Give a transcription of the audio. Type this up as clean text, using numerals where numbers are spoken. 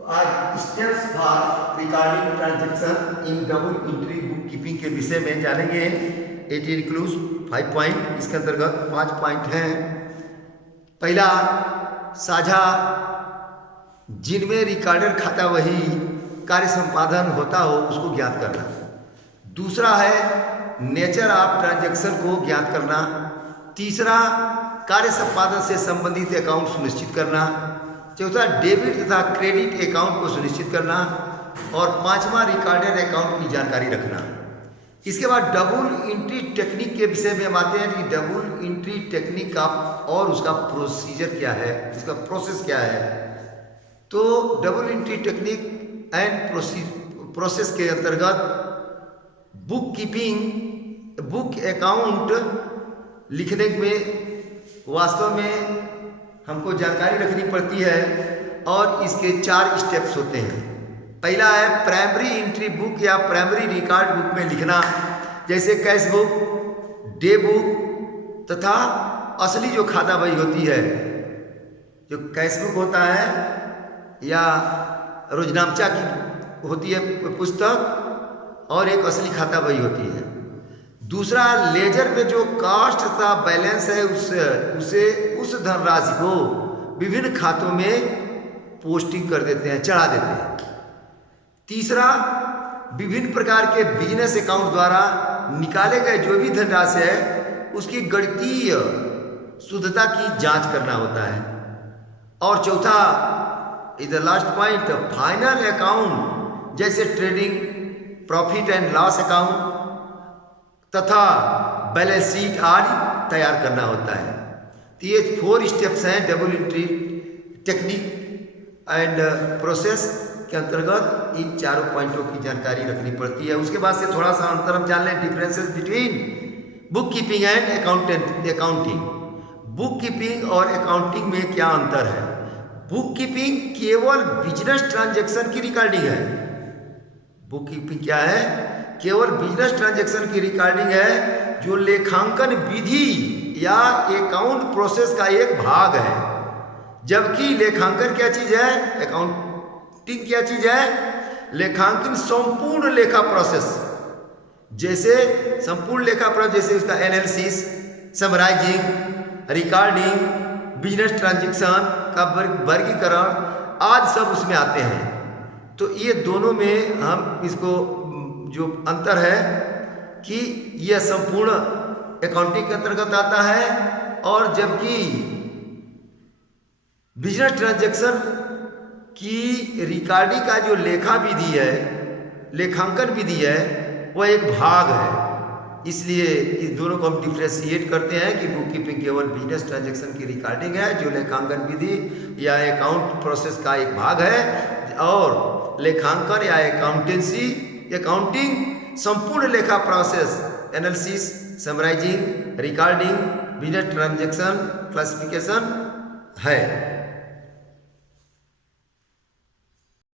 तो आज steps for recording transaction in double entry book keeping के विषय में जानेंगे। इट इंक्लूड्स 5 पॉइंट, इसके अंतर्गत 5 पॉइंट हैं। पहला, साझा जिनमें रिकॉर्डेड खाता वही कार्य संपादन होता हो उसको ज्ञात करना। दूसरा है नेचर ऑफ ट्रांजैक्शन को ज्ञात करना। तीसरा, कार्य संपादन से संबंधित अकाउंट सुनिश्चित करना। चौथा, डेबिट तथा क्रेडिट अकाउंट को सुनिश्चित करना। और पांचवा, रिकॉर्डेड अकाउंट की जानकारी रखना। इसके बाद डबल एंट्री टेक्निक के विषय में हम आते हैं कि डबल एंट्री टेक्निक का और उसका प्रोसीजर क्या है, उसका प्रोसेस क्या है। तो double entry technique and process के अंतर्गत बुक कीपिंग, बुक अकाउंट लिखने में वास्तव में हमको जानकारी रखनी पड़ती है और इसके 4 स्टेप्स होते हैं। पहला है प्राइमरी एंट्री बुक या प्राइमरी रिकॉर्ड बुक में लिखना, जैसे कैश बुक, डे बुक तथा असली जो खाता बही होती है। जो कैश बुक होता है या रोजनामचा की होती है पुस्तक, और एक असली खाता बही होती है। दूसरा, लेजर में जो कास्ट तथा बैलेंस है उस धनराशि को विभिन्न खातों में पोस्टिंग कर देते हैं, चढ़ा देते हैं। तीसरा, विभिन्न प्रकार के बिजनेस अकाउंट द्वारा निकाले गए जो भी धनराशि है उसकी गणितीय शुद्धता की जांच करना होता है। और चौथा, is the last point, final account जैसे trading, profit and loss account तथा बैलेंस शीट आदि तैयार करना होता है। तो ये 4 स्टेप्स हैं double entry technique and process के अंतर्गत। इन 4 पॉइंटों की जानकारी रखनी पड़ती है। उसके बाद से थोड़ा सा अंतर हम जान लें, differences between book keeping and accounting. Book keeping और अकाउंटिंग में क्या अंतर है? बुक कीपिंग केवल बिजनेस ट्रांजैक्शन की रिकॉर्डिंग है। बुक कीपिंग क्या है? केवल बिजनेस ट्रांजैक्शन की रिकॉर्डिंग है जो लेखांकन विधि या अकाउंट प्रोसेस का एक भाग है। जबकि लेखांकन क्या चीज है, अकाउंटिंग क्या चीज है? लेखांकन संपूर्ण लेखा प्रोसेस, जैसे संपूर्ण लेखा प्रोसेस, जैसे उसका analysis, summarising, recording, business transaction का वर्गीकरण आज सब उसमें आते हैं। तो ये दोनों में हम इसको जो अंतर है कि यह संपूर्ण अकाउंटिंग के अंतर्गत आता है, और जबकि बिजनेस ट्रांजैक्शन की रिकॉर्डिंग का जो लेखा विधि है, लेखांकन विधि है, वह एक भाग है। इसलिए इस दोनों को हम डिफ्रेंशिएट करते हैं कि बुक कीपिंग केवल बिजनेस ट्रांजैक्शन की रिकॉर्डिंग है जो लेखांकन विधि या अकाउंट प्रोसेस का एक भाग है, और लेखांकन या अकाउंटिंग संपूर्ण लेखा process, analysis, summarising, recording, business transaction, classification है।